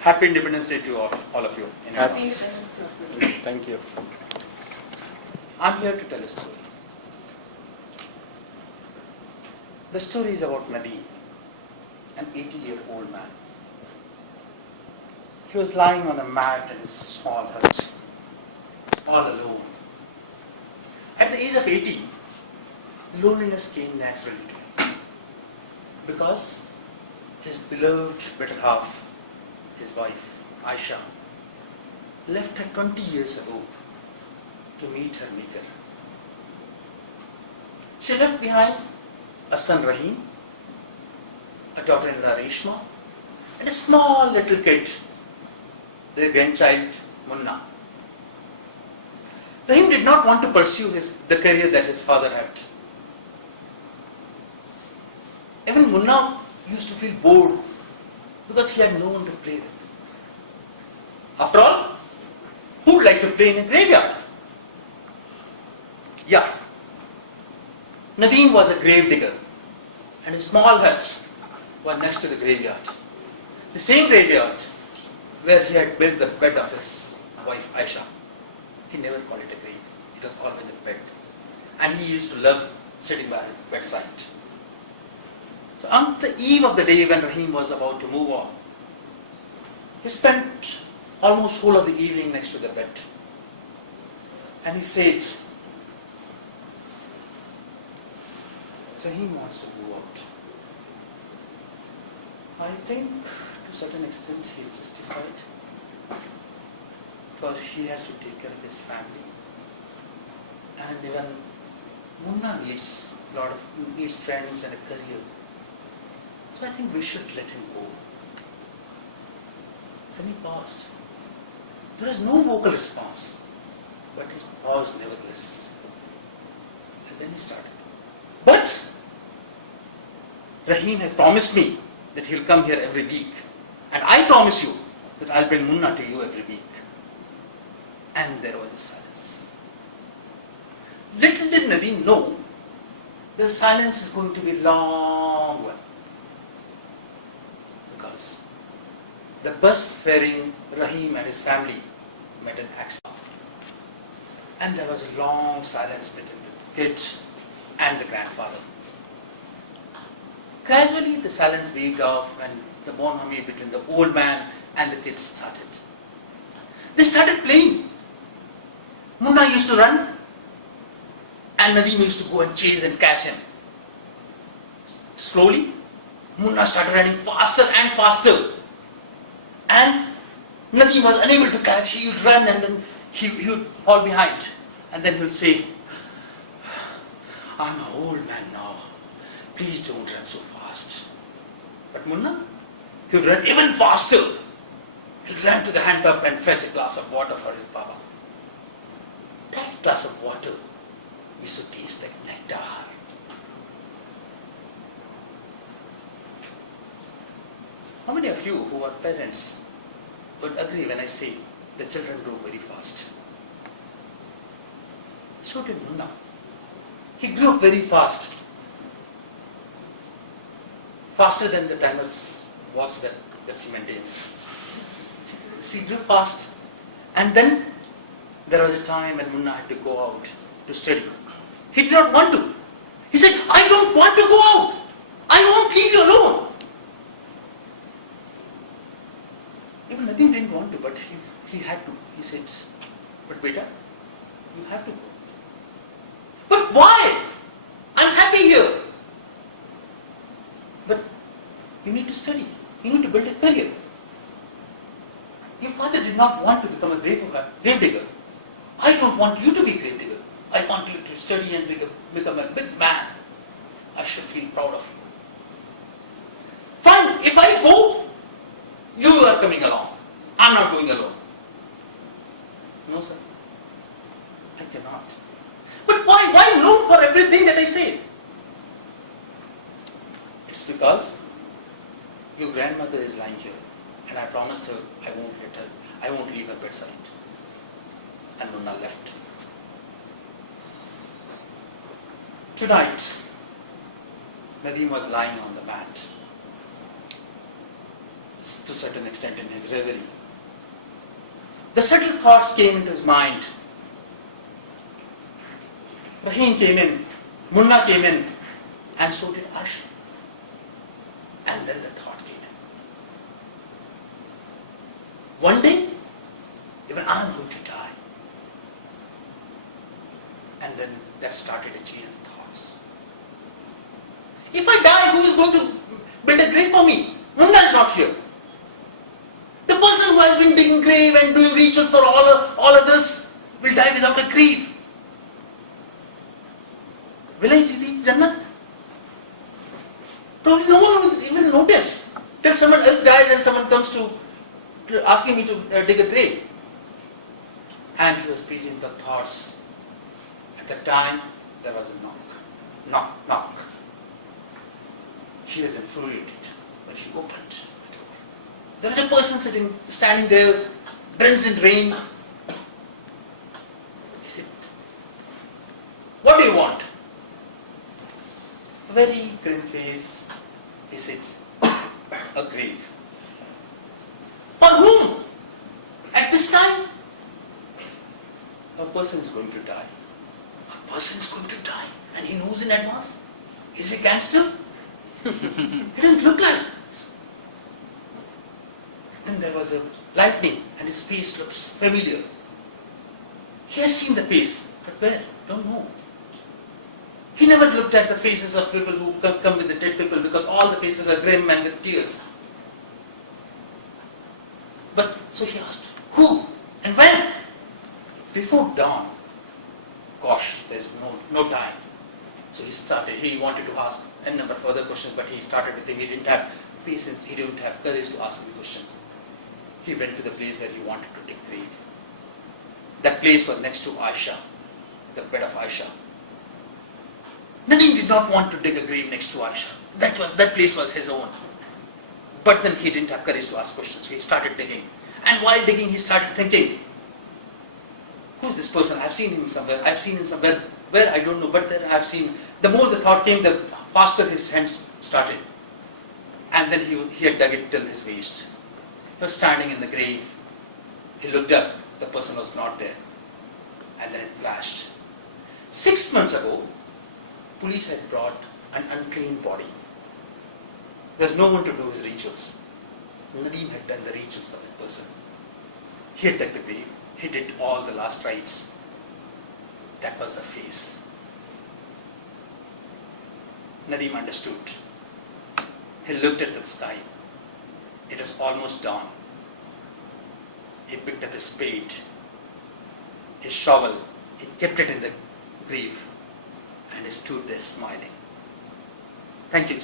Happy Independence Day to all of you in Happy advance. Thank you. I'm here to tell a story. The story is about Nadeem, an 80-year-old man. He was lying on a mat in his small hut, all alone. At the age of 80, loneliness came naturally to him because his beloved better half, his wife, Aisha, left her 20 years ago to meet her maker. She left behind a son Rahim, a daughter-in-law Reshma, and a small little kid, their grandchild Munna. Rahim did not want to pursue the career that his father had. Even Munna used to feel bored because he had no one to play with. After all, who would like to play in a graveyard? Yeah. Nadeem was a grave digger, and his small hut was next to the graveyard. The same graveyard where he had built the bed of his wife Aisha. He never called it a grave. It was always a bed. And he used to love sitting by her bedside. So on the eve of the day when Rahim was about to move on, he spent almost whole of the evening next to the bed. And he said, Rahim wants to go out. I think to a certain extent he is justified. Because he has to take care of his family. And even Munna needs friends and a career. So I think we should let him go. Then he paused. There was no vocal response, but he paused nevertheless. And then he started. But Rahim has promised me that he'll come here every week. And I promise you that I'll bring Munna to you every week. And there was a silence. Little did Nadeem know the silence is going to be a long one. Because the bus ferrying Rahim and his family met an accident. And there was a long silence between the kid and the grandfather. Gradually the silence waved off and the bonhomie between the old man and the kid started. They started playing. Munna used to run and Nadeem used to go and chase and catch him. Slowly, Munna started running faster and faster. And Nadeem was unable to catch. He would run and then he would fall behind. And then he would say, I'm an old man now. Please don't run so fast. But Munna, he would run even faster. He ran to the hand pump and fetch a glass of water for his Baba. That glass of water used to taste like nectar. How many of you who are parents would agree when I say the children grow very fast? So did Munna. He grew up very fast. Faster than the timer's watch that she maintains. She grew fast. And then there was a time when Munna had to go out to study. He did not want to. He said, I don't want to go out. I won't leave you alone. Even Nadeem didn't want to, but he had to. He said, but beta, you have to go. But why? I'm happy here. But you need to study. You need to build a career. Your father did not want to become a grave digger. I don't want you to be a grave digger. I want you to study and become a big man. I should feel proud of you. Fine, if I go, you are coming along. I'm not going alone. No, sir. I cannot. But why? Why no for everything that I say? It's because your grandmother is lying here, and I promised her I won't leave her bedside. And Munna left. Tonight, Nadeem was lying on the mat. to a certain extent in his reverie. The subtle thoughts came into his mind. Rahim came in, Munna came in, and so did Asha. And then the thought came in. One day, even I am going to die. And then that started a chain of thoughts. If I die, who is going to build a grave for me? Munna is not here. The person who has been digging grave and doing rituals for all of this will die without a grave. Will I reach Jannat? Probably no one will even notice till someone else dies and someone comes to asking me to dig a grave. And he was busy in the thoughts. At the time, there was a knock. Knock, knock. She was infuriated when she opened the door. There was a person standing there, drenched in rain. He said, "What do you want?" A very grim face. He said, "A grave." For whom? At this time? A person is going to die. A person is going to die. And he knows in advance. Is he a gangster? He doesn't look like. Then there was a lightning and his face looks familiar. He has seen the face, but where? Don't know. He never looked at the faces of people who come with the dead people because all the faces are grim and with tears. But so he asked, who and when? Before dawn. Gosh, there's no time. So he wanted to ask a number of other questions, but he started to think he didn't have patience, he didn't have courage to ask any questions. He went to the place where he wanted to dig grave. That place was next to Aisha, the bed of Aisha. Nadeem did not want to dig a grave next to Aisha. That place was his own. But then he didn't have courage to ask questions, so he started digging. And while digging, he started thinking, who's this person? I've seen him somewhere. Where I don't know, but then I've seen. The more the thought came, the faster his hands started. And then he had dug it till his waist. He was standing in the grave. He looked up. The person was not there. And then it flashed. 6 months ago, police had brought an unclean body. There's no one to do his rituals. Nadeem had done the rituals for that person. He had dug the grave. He did all the last rites. That was the face. Nadeem understood. He looked at the sky. It was almost dawn. He picked up his spade, his shovel. He kept it in the grave. And he stood there smiling. Thank you.